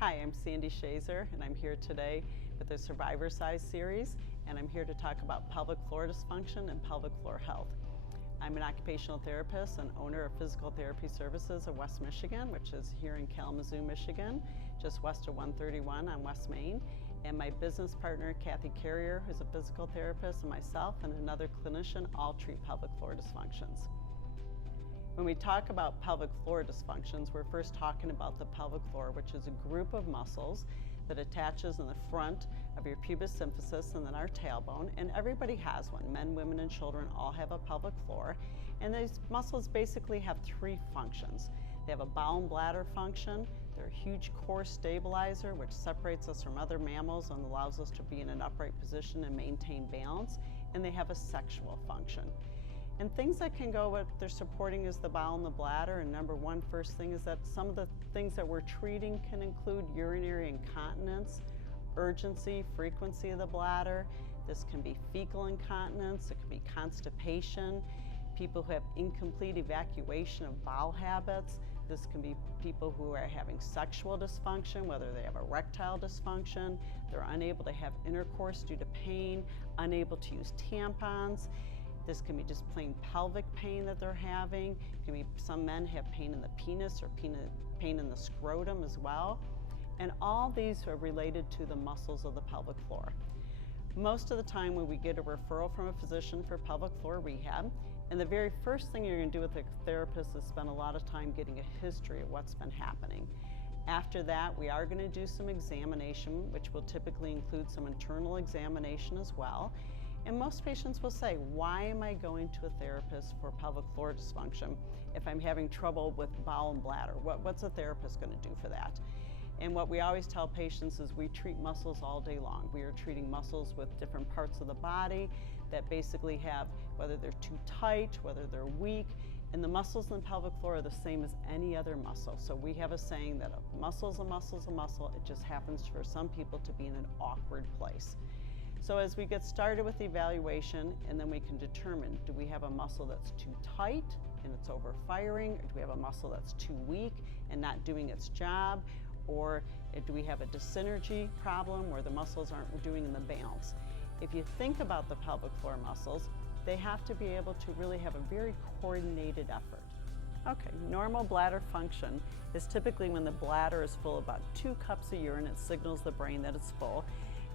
Hi, I'm Sandy Schaser, and I'm here today with the Survivorcise series, and I'm here to talk about pelvic floor dysfunction and pelvic floor health. I'm an occupational therapist and owner of Physical Therapy Services of West Michigan, which is here in Kalamazoo, Michigan, just west of 131 on West Main. And my business partner, Kathy Carrier, who's a physical therapist, and myself and another clinician all treat pelvic floor dysfunctions. When we talk about pelvic floor dysfunctions, we're first talking about the pelvic floor, which is a group of muscles that attaches in the front of your pubis symphysis and then our tailbone. And everybody has one. Men, women, and children all have a pelvic floor. And these muscles basically have three functions. They have a bowel and bladder function. They're a huge core stabilizer, which separates us from other mammals and allows us to be in an upright position and maintain balance. And they have a sexual function. And things that can go, what they're supporting is the bowel and the bladder. And number one, first thing is that some of the things that we're treating can include urinary incontinence, urgency, frequency of the bladder. This can be fecal incontinence, it can be constipation, people who have incomplete evacuation of bowel habits. This can be people who are having sexual dysfunction, whether they have erectile dysfunction, they're unable to have intercourse due to pain, unable to use tampons. This can be just plain pelvic pain that they're having. It can be, some men have pain in the penis or pain in the scrotum as well. And all these are related to the muscles of the pelvic floor. Most of the time when we get a referral from a physician for pelvic floor rehab, and the very first thing you're going to do with a therapist is spend a lot of time getting a history of what's been happening. After that, we are going to do some examination, which will typically include some internal examination as well. And most patients will say, why am I going to a therapist for pelvic floor dysfunction if I'm having trouble with bowel and bladder? What's a therapist going to do for that? And what we always tell patients is we treat muscles all day long. We are treating muscles with different parts of the body that basically have, whether they're too tight, whether they're weak, and the muscles in the pelvic floor are the same as any other muscle. So we have a saying that a muscle is a muscle is a muscle. It just happens for some people to be in an awkward place. So as we get started with the evaluation, and then we can determine, do we have a muscle that's too tight and it's overfiring, or do we have a muscle that's too weak and not doing its job, or do we have a dyssynergy problem where the muscles aren't doing in the balance? If you think about the pelvic floor muscles, they have to be able to really have a very coordinated effort. Okay, normal bladder function is typically when the bladder is full of about 2 cups of urine. It signals the brain that it's full.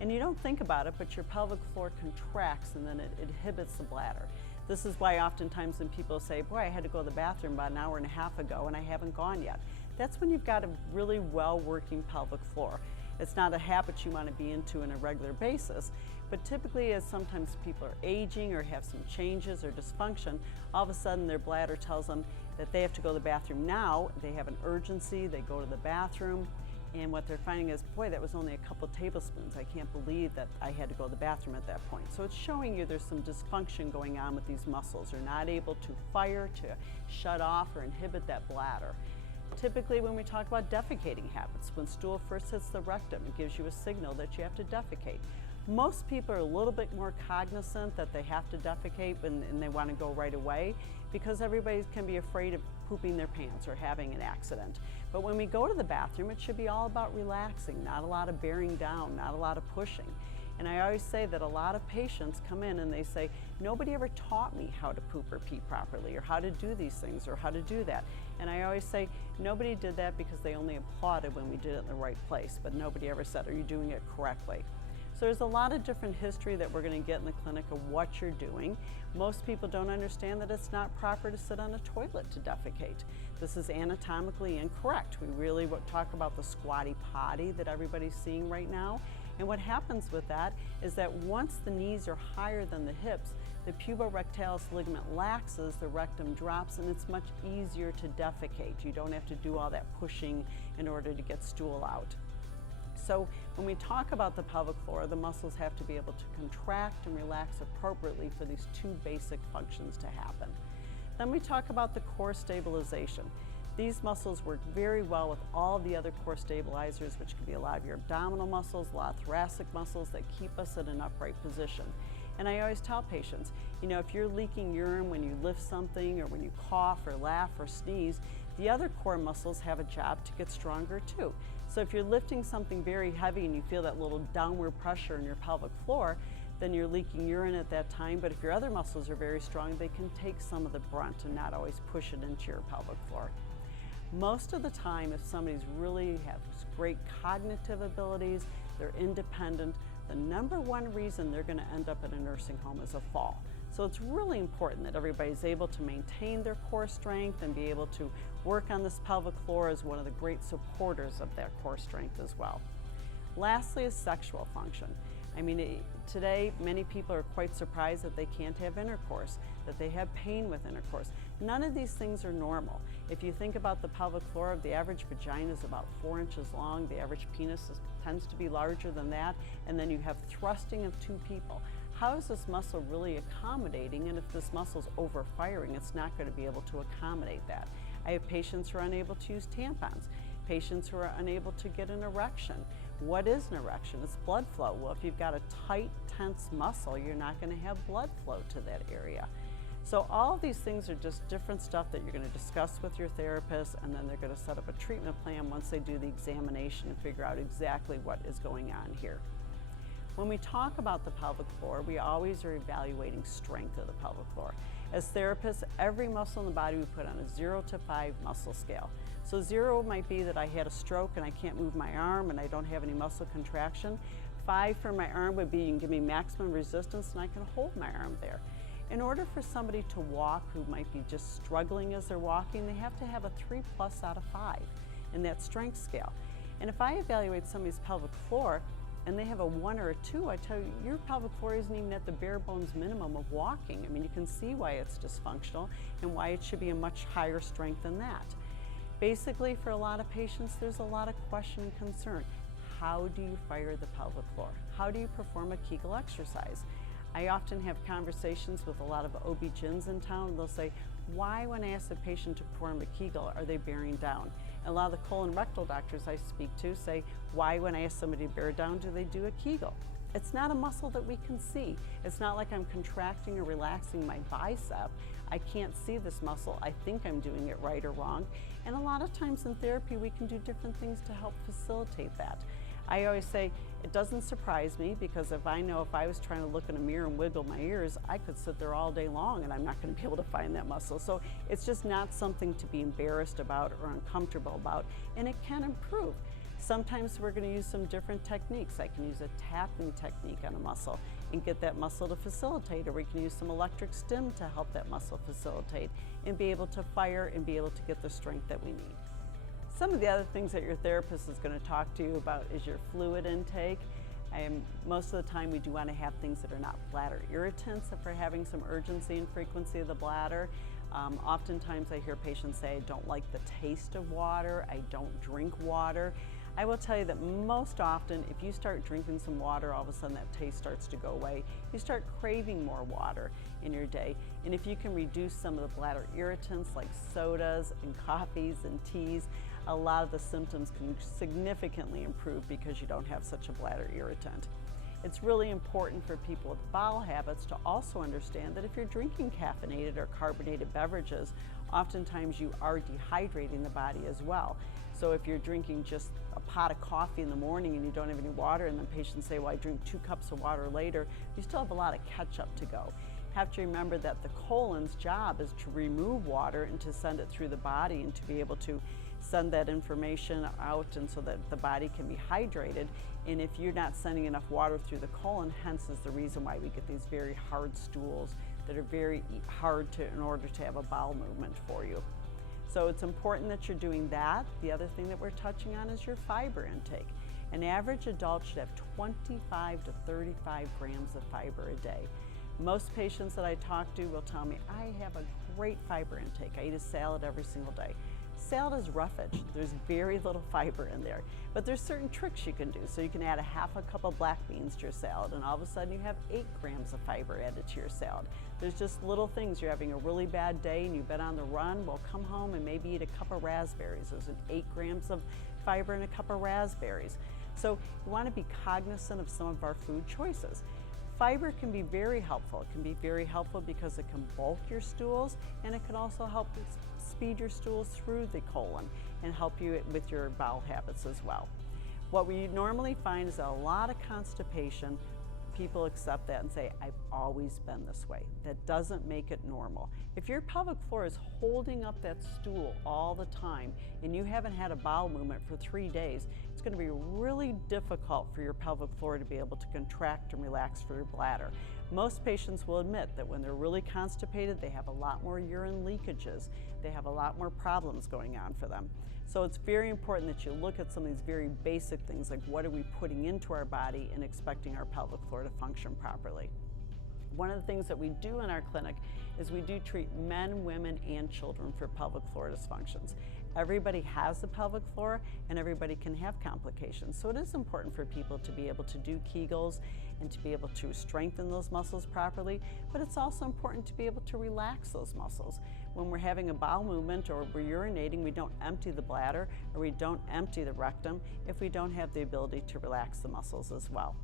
And you don't think about it, but your pelvic floor contracts and then it inhibits the bladder. This is why oftentimes when people say, boy, I had to go to the bathroom about an hour and a half ago and I haven't gone yet. That's when you've got a really well-working pelvic floor. It's not a habit you want to be into on a regular basis, but typically as sometimes people are aging or have some changes or dysfunction, all of a sudden their bladder tells them that they have to go to the bathroom now. They have an urgency, they go to the bathroom, and what they're finding is, boy, that was only a couple tablespoons. I can't believe that I had to go to the bathroom at that point. So it's showing you there's some dysfunction going on with these muscles. They're not able to fire, to shut off or inhibit that bladder. Typically when we talk about defecating habits, when stool first hits the rectum, it gives you a signal that you have to defecate. Most people are a little bit more cognizant that they have to defecate and they want to go right away because everybody can be afraid of pooping their pants or having an accident. But when we go to the bathroom, it should be all about relaxing, not a lot of bearing down, not a lot of pushing. And I always say that a lot of patients come in and they say, nobody ever taught me how to poop or pee properly or how to do these things or how to do that. And I always say, nobody did that because they only applauded when we did it in the right place, but nobody ever said, are you doing it correctly? So there's a lot of different history that we're going to get in the clinic of what you're doing. Most people don't understand that it's not proper to sit on a toilet to defecate. This is anatomically incorrect. We really talk about the squatty potty that everybody's seeing right now. And what happens with that is that once the knees are higher than the hips, the puborectalis ligament laxes, the rectum drops, and it's much easier to defecate. You don't have to do all that pushing in order to get stool out. So when we talk about the pelvic floor, the muscles have to be able to contract and relax appropriately for these 2 basic functions to happen. Then we talk about the core stabilization. These muscles work very well with all the other core stabilizers, which can be a lot of your abdominal muscles, a lot of thoracic muscles that keep us in an upright position. And I always tell patients, if you're leaking urine when you lift something or when you cough or laugh or sneeze, The other core muscles have a job to get stronger too. So if you're lifting something very heavy and you feel that little downward pressure in your pelvic floor, then you're leaking urine at that time. But if your other muscles are very strong, they can take some of the brunt and not always push it into your pelvic floor. Most of the time, if somebody's really has great cognitive abilities, they're independent, the number one reason they're going to end up in a nursing home is a fall. So it's really important that everybody's able to maintain their core strength and be able to work on this pelvic floor as one of the great supporters of that core strength as well. Lastly is sexual function. I mean, today many people are quite surprised that they can't have intercourse, that they have pain with intercourse. None of these things are normal. If you think about the pelvic floor, the average vagina is about 4 inches long, the average penis tends to be larger than that, and then you have thrusting of two people. How is this muscle really accommodating? And if this muscle's overfiring, it's not going to be able to accommodate that. I have patients who are unable to use tampons, patients who are unable to get an erection. What is an erection? It's blood flow. Well, if you've got a tight, tense muscle, you're not going to have blood flow to that area. So all of these things are just different stuff that you're going to discuss with your therapist, and then they're going to set up a treatment plan once they do the examination and figure out exactly what is going on here. When we talk about the pelvic floor, we always are evaluating strength of the pelvic floor. As therapists, every muscle in the body we put on a 0 to 5 muscle scale. So 0 might be that I had a stroke and I can't move my arm and I don't have any muscle contraction. 5 for my arm would be you can give me maximum resistance and I can hold my arm there. In order for somebody to walk who might be just struggling as they're walking, they have to have a 3+ out of 5 in that strength scale. And if I evaluate somebody's pelvic floor and they have a 1 or a 2, I tell you, your pelvic floor isn't even at the bare bones minimum of walking. I mean, you can see why it's dysfunctional and why it should be a much higher strength than that. Basically, for a lot of patients, there's a lot of question and concern. How do you fire the pelvic floor? How do you perform a Kegel exercise? I often have conversations with a lot of OB-GYNs in town, and they'll say, why when I ask a patient to perform a Kegel are they bearing down? And a lot of the colon rectal doctors I speak to say, why when I ask somebody to bear down do they do a Kegel? It's not a muscle that we can see. It's not like I'm contracting or relaxing my bicep. I can't see this muscle. I think I'm doing it right or wrong. And a lot of times in therapy we can do different things to help facilitate that. I always say, it doesn't surprise me because if I know if I was trying to look in a mirror and wiggle my ears, I could sit there all day long and I'm not going to be able to find that muscle. So it's just not something to be embarrassed about or uncomfortable about, and it can improve. Sometimes we're going to use some different techniques. I can use a tapping technique on a muscle and get that muscle to facilitate, or we can use some electric stim to help that muscle facilitate and be able to fire and be able to get the strength that we need. Some of the other things that your therapist is going to talk to you about is your fluid intake. Most of the time we do want to have things that are not bladder irritants if we're having some urgency and frequency of the bladder. Oftentimes I hear patients say, I don't like the taste of water, I don't drink water. I will tell you that most often if you start drinking some water, all of a sudden that taste starts to go away. You start craving more water in your day. And if you can reduce some of the bladder irritants like sodas and coffees and teas, a lot of the symptoms can significantly improve because you don't have such a bladder irritant. It's really important for people with bowel habits to also understand that if you're drinking caffeinated or carbonated beverages, oftentimes you are dehydrating the body as well. So if you're drinking just a pot of coffee in the morning and you don't have any water, and then patients say, well, I drink 2 cups of water later, you still have a lot of catch up to go. You have to remember that the colon's job is to remove water and to send it through the body and to be able to send that information out and so that the body can be hydrated. And if you're not sending enough water through the colon, hence is the reason why we get these very hard stools that are very hard in order to have a bowel movement for you. So it's important that you're doing that. The other thing that we're touching on is your fiber intake. An average adult should have 25 to 35 grams of fiber a day. Most patients that I talk to will tell me, I have a great fiber intake. I eat a salad every single day. Salad is roughage. There's very little fiber in there, but there's certain tricks you can do. So you can add a half a cup of black beans to your salad and all of a sudden you have 8 grams of fiber added to your salad. There's just little things. You're having a really bad day and you've been on the run, well, come home and maybe eat a cup of raspberries. There's 8 grams of fiber in a cup of raspberries. So you want to be cognizant of some of our food choices. Fiber can be very helpful. It can be very helpful because it can bulk your stools, and it can also help speed your stools through the colon and help you with your bowel habits as well. What we normally find is that a lot of constipation, people accept that and say, I've always been this way. That doesn't make it normal. If your pelvic floor is holding up that stool all the time and you haven't had a bowel movement for 3 days, it's going to be really difficult for your pelvic floor to be able to contract and relax for your bladder. Most patients will admit that when they're really constipated, they have a lot more urine leakages. They have a lot more problems going on for them. So it's very important that you look at some of these very basic things, like what are we putting into our body and expecting our pelvic floor to function properly. One of the things that we do in our clinic is we do treat men, women, and children for pelvic floor dysfunctions. Everybody has a pelvic floor and everybody can have complications. So it is important for people to be able to do Kegels and to be able to strengthen those muscles properly, but it's also important to be able to relax those muscles. When we're having a bowel movement or we're urinating, we don't empty the bladder or we don't empty the rectum if we don't have the ability to relax the muscles as well.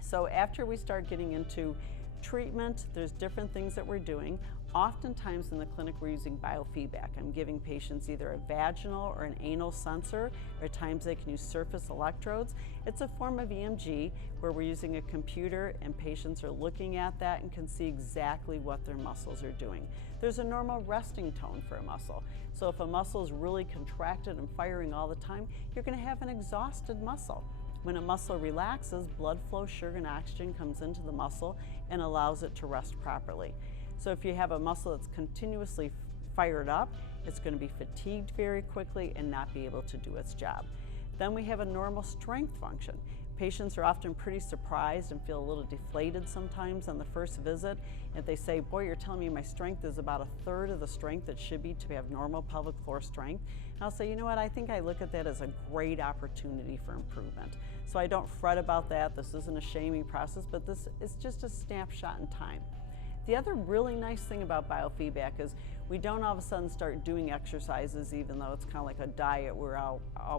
So after we start getting into treatment, there's different things that we're doing. Oftentimes in the clinic we're using biofeedback. I'm giving patients either a vaginal or an anal sensor, or at times they can use surface electrodes. It's a form of EMG where we're using a computer and patients are looking at that and can see exactly what their muscles are doing. There's a normal resting tone for a muscle. So if a muscle is really contracted and firing all the time, you're going to have an exhausted muscle. When a muscle relaxes, blood flow, sugar, and oxygen comes into the muscle and allows it to rest properly. So if you have a muscle that's continuously fired up, it's going to be fatigued very quickly and not be able to do its job. Then we have a normal strength function. Patients are often pretty surprised and feel a little deflated sometimes on the first visit. If they say, boy, you're telling me my strength is about 1/3 of the strength it should be to have normal pelvic floor strength. And I'll say, you know what, I think I look at that as a great opportunity for improvement. So I don't fret about that. This isn't a shaming process, but this is just a snapshot in time. The other really nice thing about biofeedback is we don't all of a sudden start doing exercises, even though it's kind of like a diet where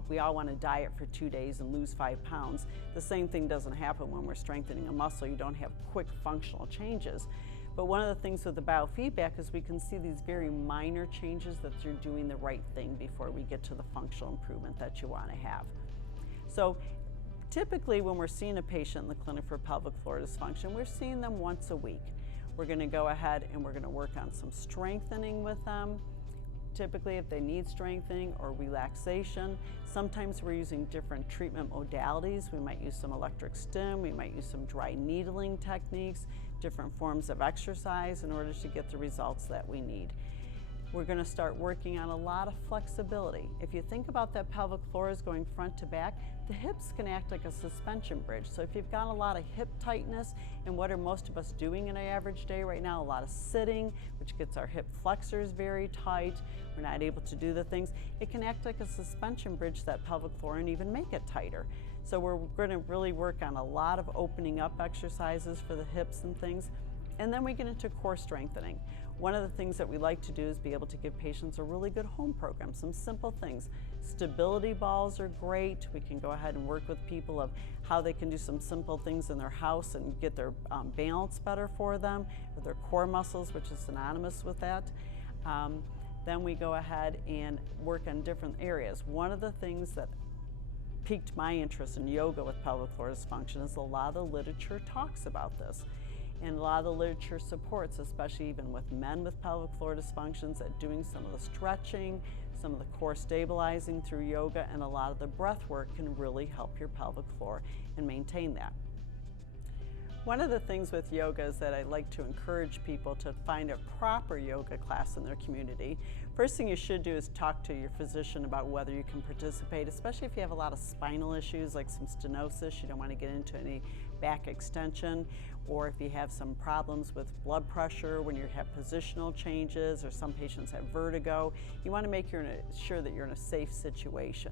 we all want to diet for 2 days and lose 5 pounds. The same thing doesn't happen when we're strengthening a muscle. You don't have quick functional changes. But one of the things with the biofeedback is we can see these very minor changes that you're doing the right thing before we get to the functional improvement that you want to have. So typically when we're seeing a patient in the clinic for pelvic floor dysfunction, we're seeing them once a week. We're going to go ahead and we're going to work on some strengthening with them. Typically if they need strengthening or relaxation, sometimes we're using different treatment modalities. We might use some electric stim, we might use some dry needling techniques, different forms of exercise in order to get the results that we need. We're going to start working on a lot of flexibility. If you think about that pelvic floor is going front to back, the hips can act like a suspension bridge. So if you've got a lot of hip tightness, and what are most of us doing in an average day right now? A lot of sitting, which gets our hip flexors very tight. We're not able to do the things. It can act like a suspension bridge to that pelvic floor and even make it tighter. So we're going to really work on a lot of opening up exercises for the hips and things. And then we get into core strengthening. One of the things that we like to do is be able to give patients a really good home program, some simple things. Stability balls are great. We can go ahead and work with people of how they can do some simple things in their house and get their balance better for them, or their core muscles, which is synonymous with that. Then we go ahead and work on different areas. One of the things that piqued my interest in yoga with pelvic floor dysfunction is a lot of the literature talks about this. And a lot of the literature supports, especially even with men with pelvic floor dysfunctions, that doing some of the stretching, some of the core stabilizing through yoga, and a lot of the breath work can really help your pelvic floor and maintain that. One of the things with yoga is that I like to encourage people to find a proper yoga class in their community. First thing you should do is talk to your physician about whether you can participate, especially if you have a lot of spinal issues like some stenosis. You don't want to get into any back extension, or if you have some problems with blood pressure when you have positional changes, or some patients have vertigo. You want to make sure that you're in a safe situation.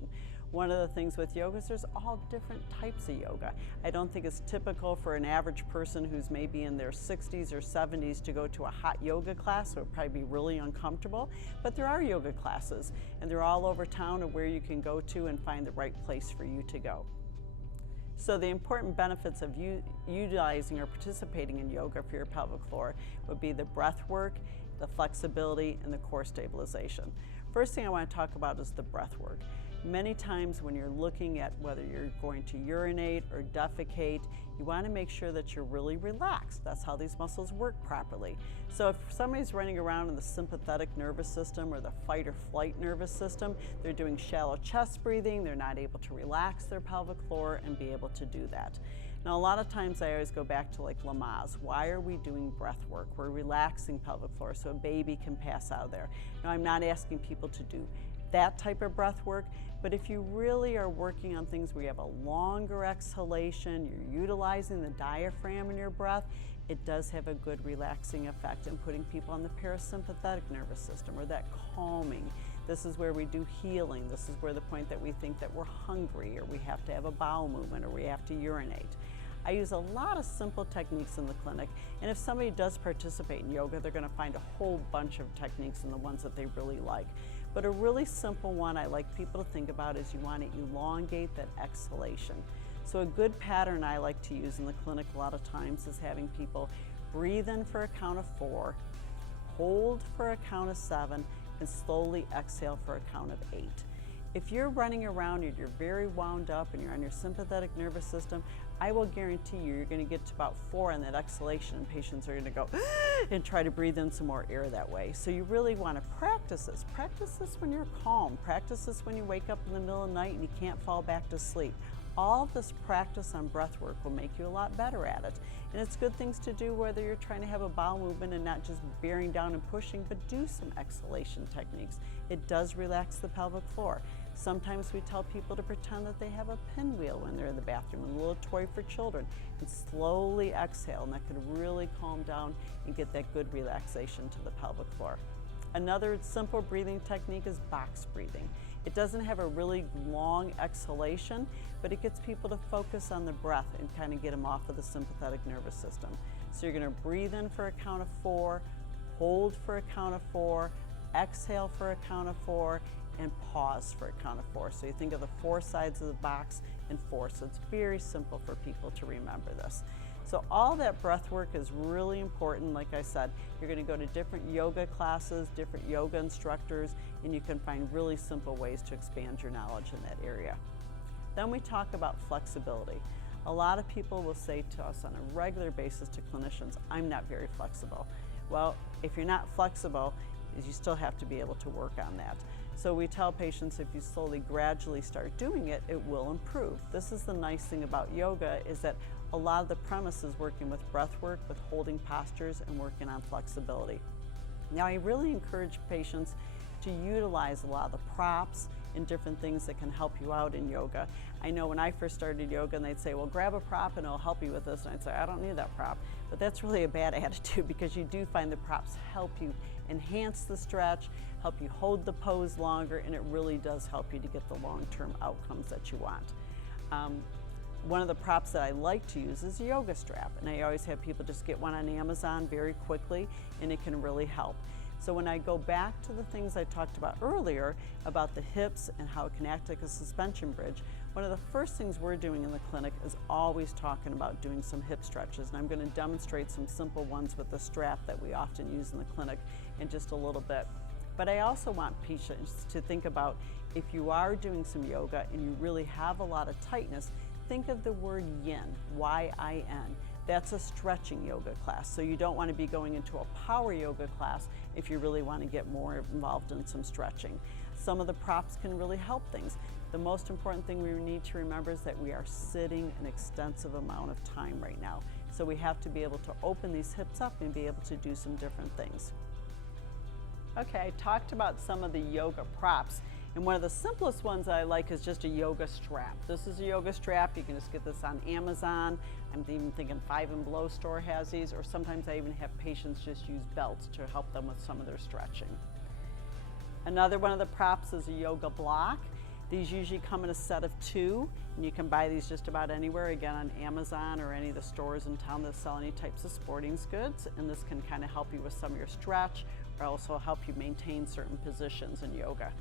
One of the things with yoga is there's all different types of yoga. I don't think it's typical for an average person who's maybe in their 60s or 70s to go to a hot yoga class, so it would probably be really uncomfortable. But there are yoga classes, and they're all over town of where you can go to and find the right place for you to go. So the important benefits of utilizing or participating in yoga for your pelvic floor would be the breath work, the flexibility, and the core stabilization. First thing I want to talk about is the breath work. Many times when you're looking at whether you're going to urinate or defecate, you want to make sure that you're really relaxed. That's how these muscles work properly. So if somebody's running around in the sympathetic nervous system or the fight or flight nervous system, they're doing shallow chest breathing, they're not able to relax their pelvic floor and be able to do that. Now, a lot of times I always go back to like Lamaze. Why are we doing breath work? We're relaxing pelvic floor so a baby can pass out of there. Now, I'm not asking people to do that type of breath work, but if you really are working on things where you have a longer exhalation, you're utilizing the diaphragm in your breath, it does have a good relaxing effect in putting people on the parasympathetic nervous system or that calming. This is where we do healing. This is where the point that we think that we're hungry or we have to have a bowel movement or we have to urinate. I use a lot of simple techniques in the clinic, and if somebody does participate in yoga, they're going to find a whole bunch of techniques and the ones that they really like. But a really simple one I like people to think about is you want to elongate that exhalation. So a good pattern I like to use in the clinic a lot of times is having people breathe in for a count of 4, hold for a count of 7, and slowly exhale for a count of 8. If you're running around and you're very wound up and you're on your sympathetic nervous system, I will guarantee you're going to get to about 4 on that exhalation and patients are going to go and try to breathe in some more air that way. So you really want to practice this. Practice this when you're calm. Practice this when you wake up in the middle of the night and you can't fall back to sleep. All of this practice on breath work will make you a lot better at it. And it's good things to do whether you're trying to have a bowel movement and not just bearing down and pushing, but do some exhalation techniques. It does relax the pelvic floor. Sometimes we tell people to pretend that they have a pinwheel when they're in the bathroom, a little toy for children, and slowly exhale, and that could really calm down and get that good relaxation to the pelvic floor. Another simple breathing technique is box breathing. It doesn't have a really long exhalation, but it gets people to focus on the breath and kind of get them off of the sympathetic nervous system. So you're going to breathe in for a count of 4, hold for a count of 4, exhale for a count of 4, and pause for a count of 4. So you think of the 4 sides of the box and 4. So it's very simple for people to remember this. So all that breath work is really important. Like I said, you're going to go to different yoga classes, different yoga instructors, and you can find really simple ways to expand your knowledge in that area. Then we talk about flexibility. A lot of people will say to us on a regular basis to clinicians, I'm not very flexible. Well, if you're not flexible, you still have to be able to work on that. So we tell patients if you slowly, gradually start doing it, it will improve. This is the nice thing about yoga is that a lot of the premise is working with breath work, with holding postures, and working on flexibility. Now, I really encourage patients to utilize a lot of the props and different things that can help you out in yoga. I know when I first started yoga and they'd say, well, grab a prop and it'll help you with this. And I'd say, I don't need that prop. But that's really a bad attitude because you do find the props help you enhance the stretch, help you hold the pose longer, and it really does help you to get the long-term outcomes that you want. One of the props that I like to use is a yoga strap, and I always have people just get one on Amazon very quickly, and it can really help. So when I go back to the things I talked about earlier about the hips and how it can act like a suspension bridge, one of the first things we're doing in the clinic is always talking about doing some hip stretches, and I'm going to demonstrate some simple ones with the strap that we often use in the clinic in just a little bit. But I also want patients to think about if you are doing some yoga and you really have a lot of tightness, think of the word yin, Y-I-N. That's a stretching yoga class. So you don't want to be going into a power yoga class if you really want to get more involved in some stretching. Some of the props can really help things. The most important thing we need to remember is that we are sitting an extensive amount of time right now. So we have to be able to open these hips up and be able to do some different things. Okay, I talked about some of the yoga props. And one of the simplest ones I like is just a yoga strap. This is a yoga strap. You can just get this on Amazon. I'm even thinking Five and Below store has these, or sometimes I even have patients just use belts to help them with some of their stretching. Another one of the props is a yoga block. These usually come in a set of 2, and you can buy these just about anywhere, again on Amazon or any of the stores in town that sell any types of sporting goods, and this can kind of help you with some of your stretch or also help you maintain certain positions in yoga.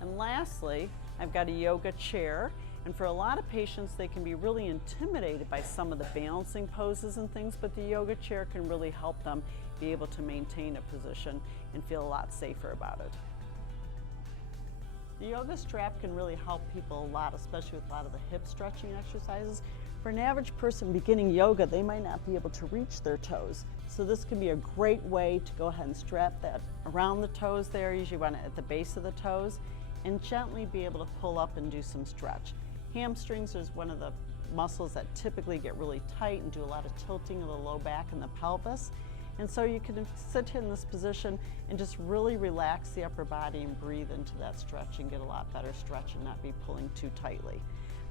And lastly, I've got a yoga chair, And for a lot of patients, they can be really intimidated by some of the balancing poses and things, but the yoga chair can really help them be able to maintain a position and feel a lot safer about it. The yoga strap can really help people a lot, especially with a lot of the hip stretching exercises. For an average person beginning yoga, they might not be able to reach their toes. So this can be a great way to go ahead and strap that around the toes there. Usually want it at the base of the toes, and gently be able to pull up and do some stretch. Hamstrings is one of the muscles that typically get really tight and do a lot of tilting of the low back and the pelvis. And so you can sit in this position and just really relax the upper body and breathe into that stretch and get a lot better stretch and not be pulling too tightly.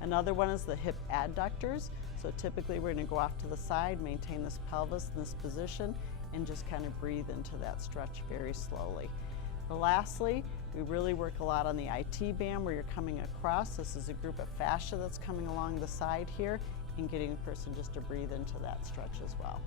Another one is the hip adductors. So typically we're going to go off to the side, maintain this pelvis in this position, and just kind of breathe into that stretch very slowly. But lastly, we really work a lot on the IT band where you're coming across. This is a group of fascia that's coming along the side here, and getting a person just to breathe into that stretch as well.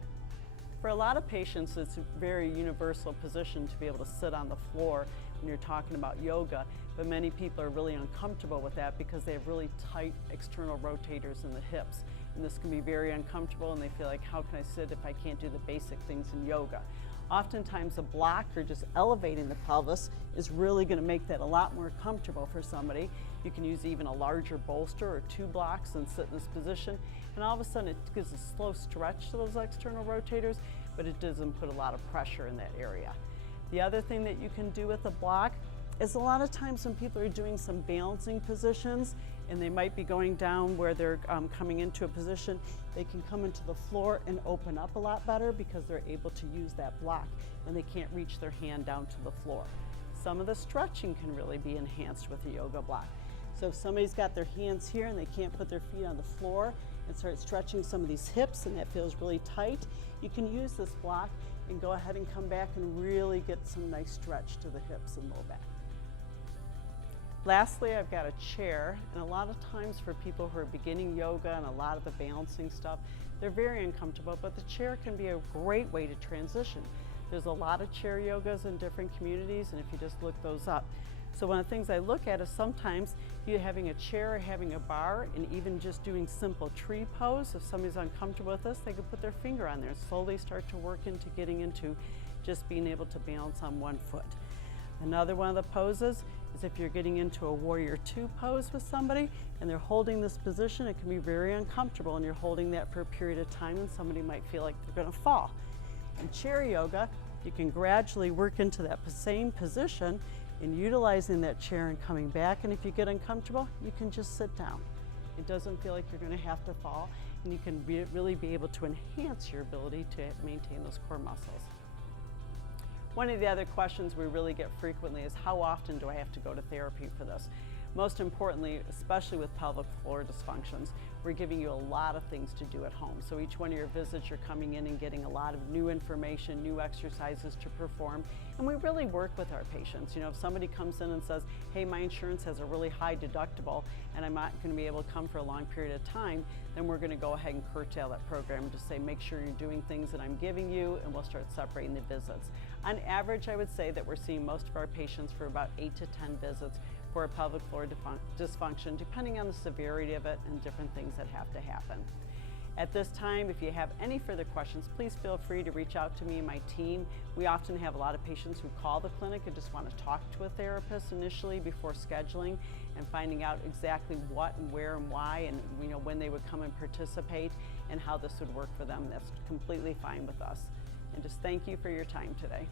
For a lot of patients, it's a very universal position to be able to sit on the floor when you're talking about yoga, but many people are really uncomfortable with that because they have really tight external rotators in the hips. And this can be very uncomfortable, and they feel like, how can I sit if I can't do the basic things in yoga? Oftentimes a block or just elevating the pelvis is really going to make that a lot more comfortable for somebody. You can use even a larger bolster or 2 blocks and sit in this position, and all of a sudden it gives a slow stretch to those external rotators, but it doesn't put a lot of pressure in that area. The other thing that you can do with a block is a lot of times when people are doing some balancing positions and they might be going down where they're coming into a position, they can come into the floor and open up a lot better because they're able to use that block when they can't reach their hand down to the floor. Some of the stretching can really be enhanced with a yoga block. So if somebody's got their hands here and they can't put their feet on the floor and start stretching some of these hips and that feels really tight, you can use this block and go ahead and come back and really get some nice stretch to the hips and low back. Lastly, I've got a chair, and a lot of times for people who are beginning yoga and a lot of the balancing stuff, they're very uncomfortable, but the chair can be a great way to transition. There's a lot of chair yogas in different communities, and if you just look those up. So one of the things I look at is sometimes you having a chair or having a bar, and even just doing simple tree pose. If somebody's uncomfortable with this, they can put their finger on there and slowly start to work into getting into just being able to balance on one foot. Another one of the poses is if you're getting into a warrior 2 pose with somebody and they're holding this position, it can be very uncomfortable, and you're holding that for a period of time and somebody might feel like they're going to fall. In chair yoga, you can gradually work into that same position and utilizing that chair and coming back, and if you get uncomfortable, you can just sit down. It doesn't feel like you're going to have to fall, and you can really be able to enhance your ability to maintain those core muscles. One of the other questions we really get frequently is, how often do I have to go to therapy for this? Most importantly, especially with pelvic floor dysfunctions, we're giving you a lot of things to do at home. So each one of your visits, you're coming in and getting a lot of new information, new exercises to perform. And we really work with our patients. You know, if somebody comes in and says, hey, my insurance has a really high deductible and I'm not going to be able to come for a long period of time, then we're going to go ahead and curtail that program and just say, make sure you're doing things that I'm giving you, and we'll start separating the visits. On average, I would say that we're seeing most of our patients for about 8 to 10 visits for a pelvic floor dysfunction, depending on the severity of it and different things that have to happen. At this time, if you have any further questions, please feel free to reach out to me and my team. We often have a lot of patients who call the clinic and just want to talk to a therapist initially before scheduling and finding out exactly what and where and why, and when they would come and participate and how this would work for them. That's completely fine with us. And just thank you for your time today.